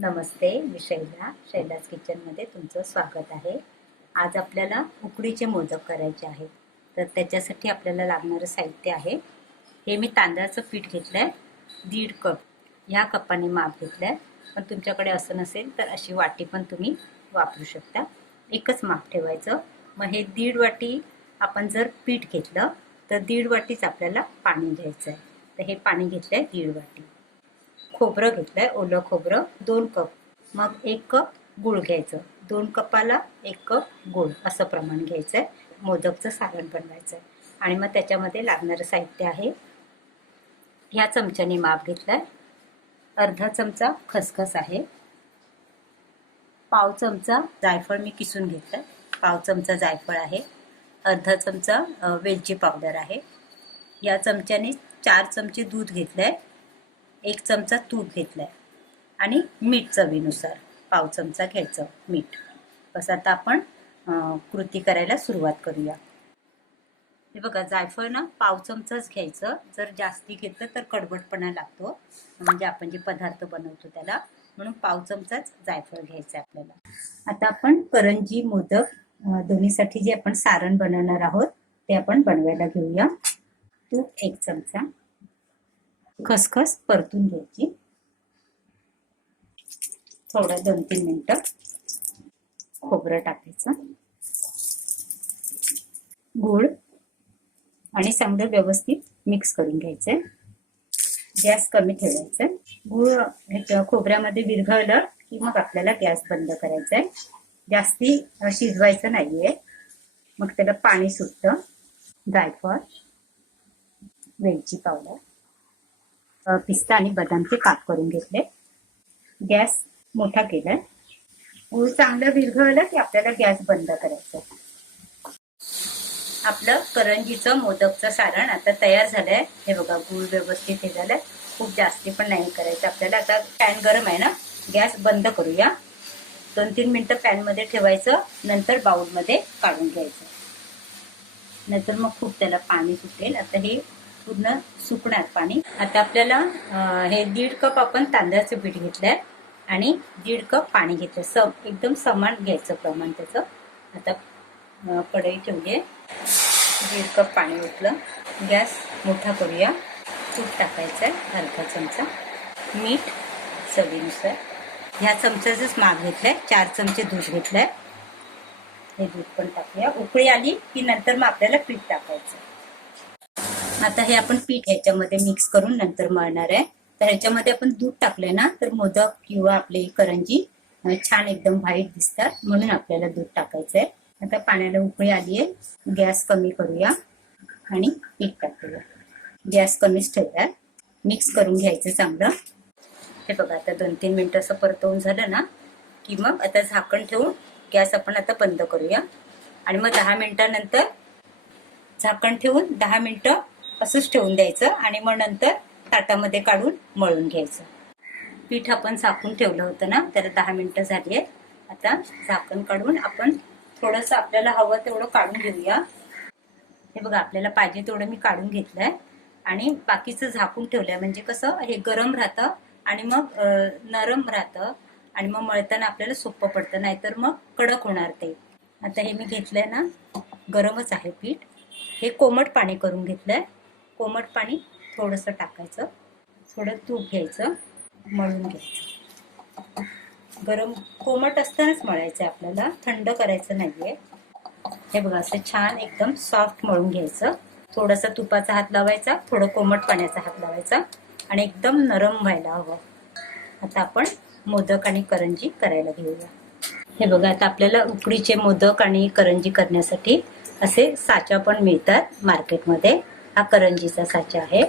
नमस्ते, मी शैलाज किचनमध्ये तुमचं स्वागत आहे. आज आपल्याला उकडीचे मोदक करायचे आहेत. तर त्याच्यासाठी आपल्याला लागणारं साहित्य आहे. हे मी तांदळाचं पीठ घेतलं आहे, 1.5 कप. ह्या कपाने माप घेतलं आहे. पण तुमच्याकडे असं नसेल तर अशी वाटी पण तुम्ही वापरू शकता. एकच माप ठेवायचं. मग हे 1.5 वाटी आपण जर पीठ घेतलं तर 1.5 वाटीच आपल्याला पाणी घ्यायचं आहे. तर हे पाणी घेतलं आहे 1.5 वाटी. खोबरं घेतलंय, ओलं खोबरं 2 कप. मग 1 कप गूळ घ्यायचं. 2 कपाला 1 कप गूळ असं प्रमाण घ्यायचंय. मोदकचं सारण बनवायचंय. आणि मग त्याच्यामध्ये लागणारं साहित्य आहे. ह्या चमच्याने माप घेतलंय. अर्धा चमचा खसखस आहे. पाव चमचा जायफळ मी किसून घेतलंय. पाव चमचा जायफळ आहे. अर्धा चमचा वेलची पावडर आहे. या चमच्याने 4 चमचे दूध घेतलंय. 1 चमचा तूप घेतलाय आणि मीठ चवीनुसार पाव चमचा घ्यायचं मीठ. बस आता आपण कृती करायला सुरुवात करूया. हे बघा, जायफळ ना पाव चमचाच घ्यायचं. जर जास्ती घेतलं तर कडवटपणा लागतो, म्हणजे आपण जे पदार्थ बनवतो त्याला, म्हणून पाव चमचाच जायफळ घ्यायचं आपल्याला. आता आपण करंजी मोदक दोन्हीसाठी जे आपण सारण बनवणार आहोत ते आपण बनवायला घेऊया. तूप 1 चमचा, खसखस परतून घ्यायची थोडं 2-3 मिनिटं. खोबरं टाकायचं, गूळ आणि चांगलं व्यवस्थित मिक्स करून घ्यायचंय. गॅस कमी ठेवायचा. गूळ खोबऱ्यामध्ये विरघळलं की मग आपल्याला गॅस बंद करायचा आहे. जास्ती शिजवायचं नाहीये, मग त्याला पाणी सुटतं. जायफळ, वेलची पावडर, पिस्ता आणि बदामचे काप करून घेतले. गॅस मोठा केलाय. गूळ चांगलं विरघळलं की आपल्याला गॅस बंद करायचा. आपलं करंजीचं मोदकचं सारण आता तयार झालंय. हे बघा, गूळ व्यवस्थित हे झालंय. खूप जास्ती पण नाही करायचं आपल्याला. आता पॅन गरम आहे ना, गॅस बंद करूया. 2-3 मिनिटं पॅन मध्ये ठेवायचं, नंतर बाउल मध्ये काढून घ्यायचं. नंतर मग खूप त्याला पाणी सुटेल. आता हे पूर्ण सुकणार पाणी. आता आपल्याला हे 1.5 कप आपण तांदळाचं पीठ घेतलंय आणि 1.5 कप पाणी घेतलं. एकदम समान घ्यायचं प्रमाण त्याचं. आता कढई ठेवली आहे. 1.5 कप पाणी ओतलं. गॅस मोठा करूया. तूप टाकायचं आहे अर्धा चमचा. मीठ चवीनुसार. ह्या चमच्याचंच माप घेतलंय. 4 चमचे दूध घेतलंय. हे दूध पण टाकूया. उकळी आली की नंतर मग आपल्याला पीठ टाकायचं. आता हे आपण पीठ ह्याच्यामध्ये मिक्स करून नंतर मळणार आहे. तर ह्याच्यामध्ये आपण दूध टाकलंय ना, तर मोदक किंवा आपली करंजी छान एकदम व्हाईट दिसतात, म्हणून आपल्याला दूध टाकायचंय. आता पाण्याला उकळी आली आहे. गॅस कमी करूया आणि पीठ टाकूया. गॅस कमीच ठेवूया. मिक्स करून घ्यायचं चांगलं. हे बघा, आता 2-3 मिनिटं असं परतवून झालं ना की मग आता झाकण ठेवून गॅस आपण आता बंद करूया. आणि मग 10 मिनिटानंतर झाकण ठेवून 10 मिनिटं असंच ठेवून द्यायचं. आणि मग नंतर ताटामध्ये काढून मळून घ्यायचं. पीठ आपण झाकून ठेवलं होतं ना, त्याला 10 मिनिटं झाली आहे. आता झाकण काढून आपण थोडंसं आपल्याला हवं तेवढं काढून घेऊया. हे बघा, आपल्याला पाहिजे तेवढं मी काढून घेतलंय आणि बाकीचं झाकून ठेवलंय. म्हणजे कसं, हे गरम राहतं आणि मग नरम राहतं आणि मग मळताना आपल्याला सोपं पडतं, नाहीतर मग कडक होणार ते. आता हे मी घेतलंय ना, गरमच आहे पीठ. हे कोमट पाणी करून घेतलंय. कोमट पाणी थोडंसं टाकायचं. थोडं तूप घ्यायचं, मळून घ्यायचं. गरम कोमट असतानाच मळायचं आहे आपल्याला, थंड करायचं नाहीये. हे बघा, असं छान एकदम सॉफ्ट मळून घ्यायचं. थोडासा तुपाचा हात लावायचा, थोडं कोमट पाण्याचा हात लावायचा आणि एकदम नरम व्हायला हवं. आता आपण मोदक आणि करंजी करायला घेऊया. हे बघा, आता आपल्याला उकडीचे मोदक आणि करंजी करण्यासाठी असे साचा पण मिळतात मार्केटमध्ये. हा करंजीचा साचा आहे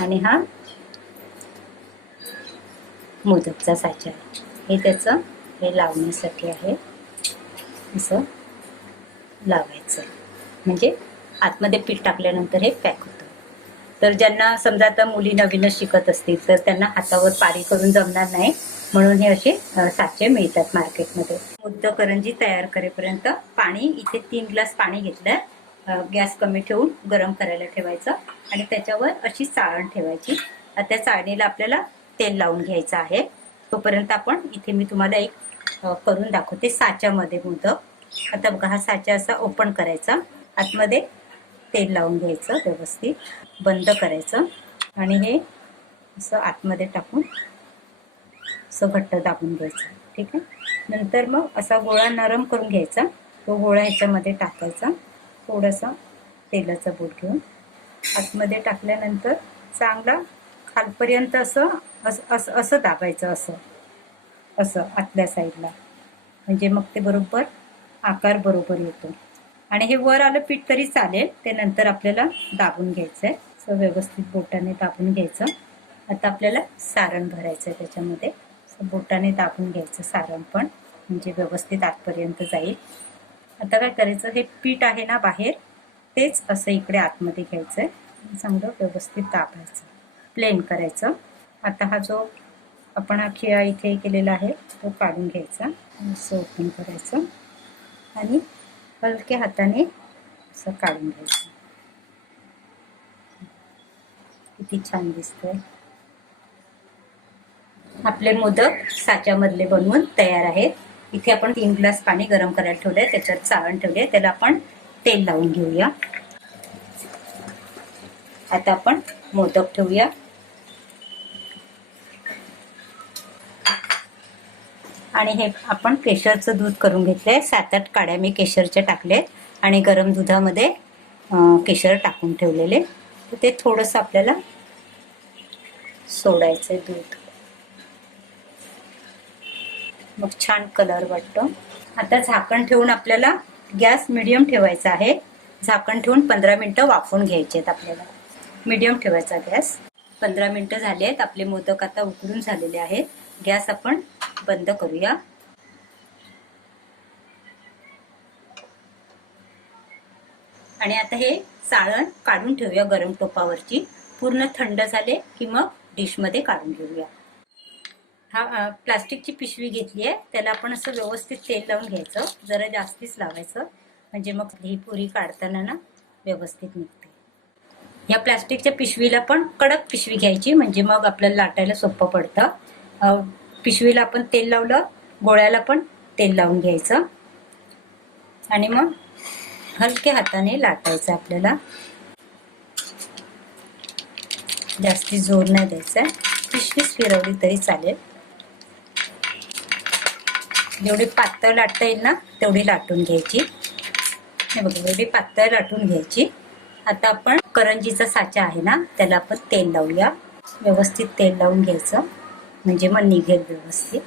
आणि हा मोदकचा साचा आहे. हे त्याचं हे लावण्यासाठी आहे. असं लावायचं, म्हणजे आतमध्ये पीठ टाकल्यानंतर हे पॅक होतं. तर ज्यांना समजा आता मुली नवीनच शिकत असतील तर त्यांना हातावर पारी करून जमणार नाही, म्हणून हे असे साचे मिळतात मार्केटमध्ये. मोदक करंजी तयार करेपर्यंत पाणी, इथे 3 ग्लास पाणी घेतलंय. गॅस कमी ठेवून गरम करायला ठेवायचं आणि त्याच्यावर अशी चाळण ठेवायची. त्या चाळणीला आपल्याला तेल लावून घ्यायचं आहे. तोपर्यंत आपण इथे मी तुम्हाला एक करून दाखवते साच्यामध्ये मोदक. आता बघा, हा साचा असा ओपन करायचा, आतमध्ये तेल लावून घ्यायचं, व्यवस्थित बंद करायचं आणि हे असं आतमध्ये टाकून असं घट्ट दाबून घ्यायचं. ठीक आहे. नंतर मग असा गोळा नरम करून घ्यायचा. तो गोळा ह्याच्यामध्ये टाकायचा, थोडासा तेलाचा बोट घेऊन आतमध्ये टाकल्यानंतर चांगला खालपर्यंत असं असं असं दाबायचं, असं असं आतल्या साईडला, म्हणजे मग ते बरोबर आकार बरोबर येतो. आणि हे वर आलं पीठ तरी चालेल, ते नंतर आपल्याला दाबून घ्यायचं आहे. असं व्यवस्थित बोटाने दाबून घ्यायचं. आता आपल्याला सारण भरायचं आहे त्याच्यामध्ये. बोटाने दाबून घ्यायचं सारण पण, म्हणजे व्यवस्थित आतपर्यंत जाईल. आता काय करायचं, हे पीठ आहे ना बाहेर, तेच असं इकडे आतमध्ये घ्यायचं आहे, चांगलं व्यवस्थित दाबायचं, प्लेन करायचं. आता हा जो आपण हा खिळा इथे केलेला आहे तो काढून घ्यायचा, असं ओपन करायचं आणि हलक्या हाताने असं काढून घ्यायचं. किती छान दिसतंय. आपले मोदक साच्यामधले बनवून तयार आहेत. इथे आपण 3 ग्लास पाणी गरम करायला ठेवलंय, त्याच्यात सारण ठेवले, त्याला आपण तेल लावून घेऊया. आता आपण मोदक ठेवूया. आणि हे आपण केशरचं दूध करून घेतलंय, 7-8 काड्या मी केशरचे टाकले आणि गरम दुधामध्ये केशर टाकून ठेवलेले. तर ते थोडंसं आपल्याला सोडायचंय दूध, मग छान कलर वाटतो. आता झाकण ठेवून आपल्याला गॅस मिडियम ठेवायचा आहे. झाकण ठेवून 15 मिनिटं वाफवून घ्यायचे आहेत आपल्याला. मिडियम ठेवायचा गॅस. 15 मिनिटं झाले आहेत. आपले मोदक आता उकडून झालेले आहेत. गॅस आपण बंद करूया. आणि आता हे सारण काढून ठेवूया गरम टोपावरची. पूर्ण थंड झाले की मग डिशमध्ये काढून घेऊया. हा प्लास्टिकची पिशवी घेतली आहे, त्याला आपण असं व्यवस्थित तेल लावून घ्यायचं, जरा जास्तीच लावायचं, म्हणजे मग ही पुरी काढताना ना व्यवस्थित निघते. या प्लास्टिकच्या पिशवीला पण कडक पिशवी घ्यायची, म्हणजे मग आपल्याला लाटायला सोपं पडतं. पिशवीला आपण तेल लावलं, गोळ्याला पण तेल लावून घ्यायचं आणि मग हलक्या हाताने लाटायचं. आपल्याला जास्ती जोर नाही द्यायचा, पिशवीच फिरवली तरी चालेल. जेवढी पातळ लाटता येईल ना तेवढी लाटून घ्यायची. हे बघा, एवढी पातळ लाटून घ्यायची. आता आपण करंजीचा साचा आहे ना, त्याला आपण तेल लावूया. व्यवस्थित तेल लावून घ्यायचं, म्हणजे मग निघेल व्यवस्थित.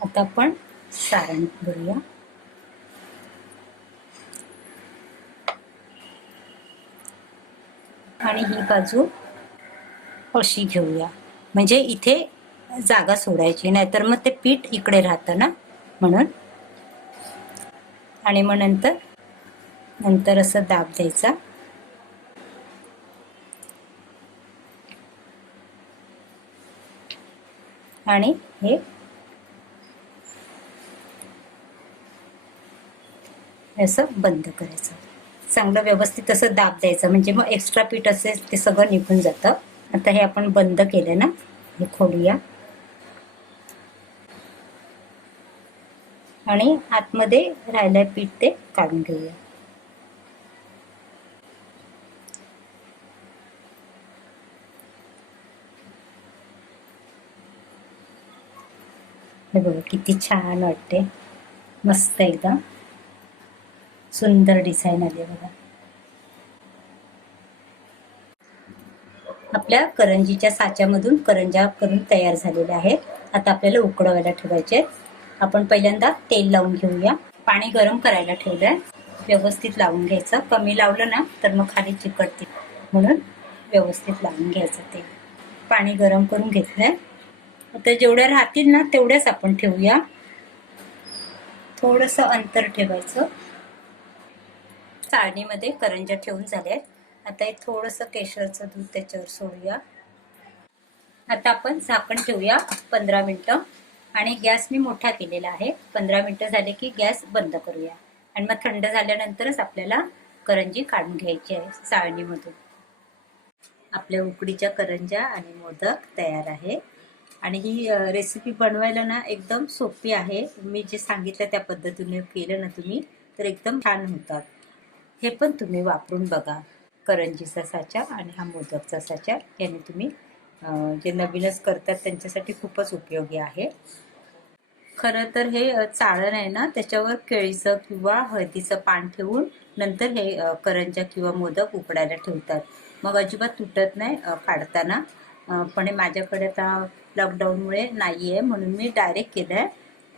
आता आपण सारण भरूया. आणि ही बाजू अशी घेऊया, म्हणजे इथे जागा सोडायची, नाहीतर मग ते पीठ इकडे राहतं ना, म्हणून. आणि मग नंतर असं दाब द्यायचा. आणि हे असं बंद करायचं. चांगलं व्यवस्थित असं दाब द्यायचं, म्हणजे मग एक्स्ट्रा पीठ असेल ते सगळं निघून जातं. आता हे आपण बंद केलं ना, हे खोलूया आणि आतमध्ये राहिलंय पीठ ते काढून घेऊया. हे बघा किती छान वाटते, मस्त एकदम सुंदर डिझाईन आली बघा. आपल्या करंजीच्या साच्यामधून करंजा करून तयार झालेल्या आहेत. आता आपल्याला उकडवायला ठेवायचे. आपण पहिल्यांदा तेल लावून घेऊया. पाणी गरम करायला ठेवलंय, व्यवस्थित लावून घ्यायचं. कमी लावलं ना तर मग खाली चिकटते, म्हणून व्यवस्थित लावून घ्यायचं. ते पाणी गरम करून घेतलंय. आता जेवढ्या राहतील ना तेवढ्याच आपण ठेवूया. थोडंसं अंतर ठेवायचं. चाळणीमध्ये करंजा ठेवून झाले. आता एक थोडंसं केशरचं दूध त्याच्यावर सोडूया. आता आपण झाकण ठेवूया 15 मिनिटं. आणि गॅस मी मोठा केलेला आहे. 15 मिनिटं झाले की गॅस बंद करूया. आणि मग थंड झाल्यानंतरच आपल्याला करंजी काढून घ्यायची आहे चाळणीमधून. आपल्या उकडीच्या करंज्या आणि मोदक तयार आहे. आणि ही रेसिपी बनवायला ना एकदम सोपी आहे. मी जे सांगितलं त्या पद्धतीने केलं ना तुम्ही तर एकदम छान होतात. हे पण तुम्ही वापरून बघा. करंजीचा साचा आणि हा मोदकचा साचा याने तुम्ही जे नवीनच करतात त्यांच्यासाठी खूपच उपयोगी आहे. खरं तर हे चाळण आहे ना त्याच्यावर केळीचं किंवा हळदीचं पान ठेवून नंतर हे करंज्या किंवा मोदक उकडायला ठेवतात. मग अजिबात तुटत नाही काढताना. पण हे माझ्याकडे आता लॉकडाऊनमुळे नाही आहे म्हणून मी डायरेक्ट केलं आहे.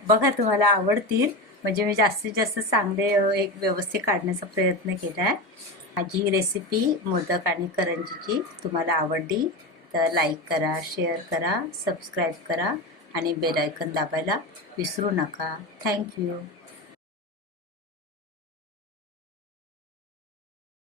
बघा तुम्हाला आवडतील. म्हणजे मी जास्तीत जास्त चांगले एक व्यवस्थित काढण्याचा प्रयत्न केला आहे. माझी ही रेसिपी मोदक आणि करंजीची तुम्हाला आवडली तर लाईक करा, शेअर करा, सबस्क्राईब करा आणि बेल आयकॉन दाबायला विसरू नका. थँक्यू.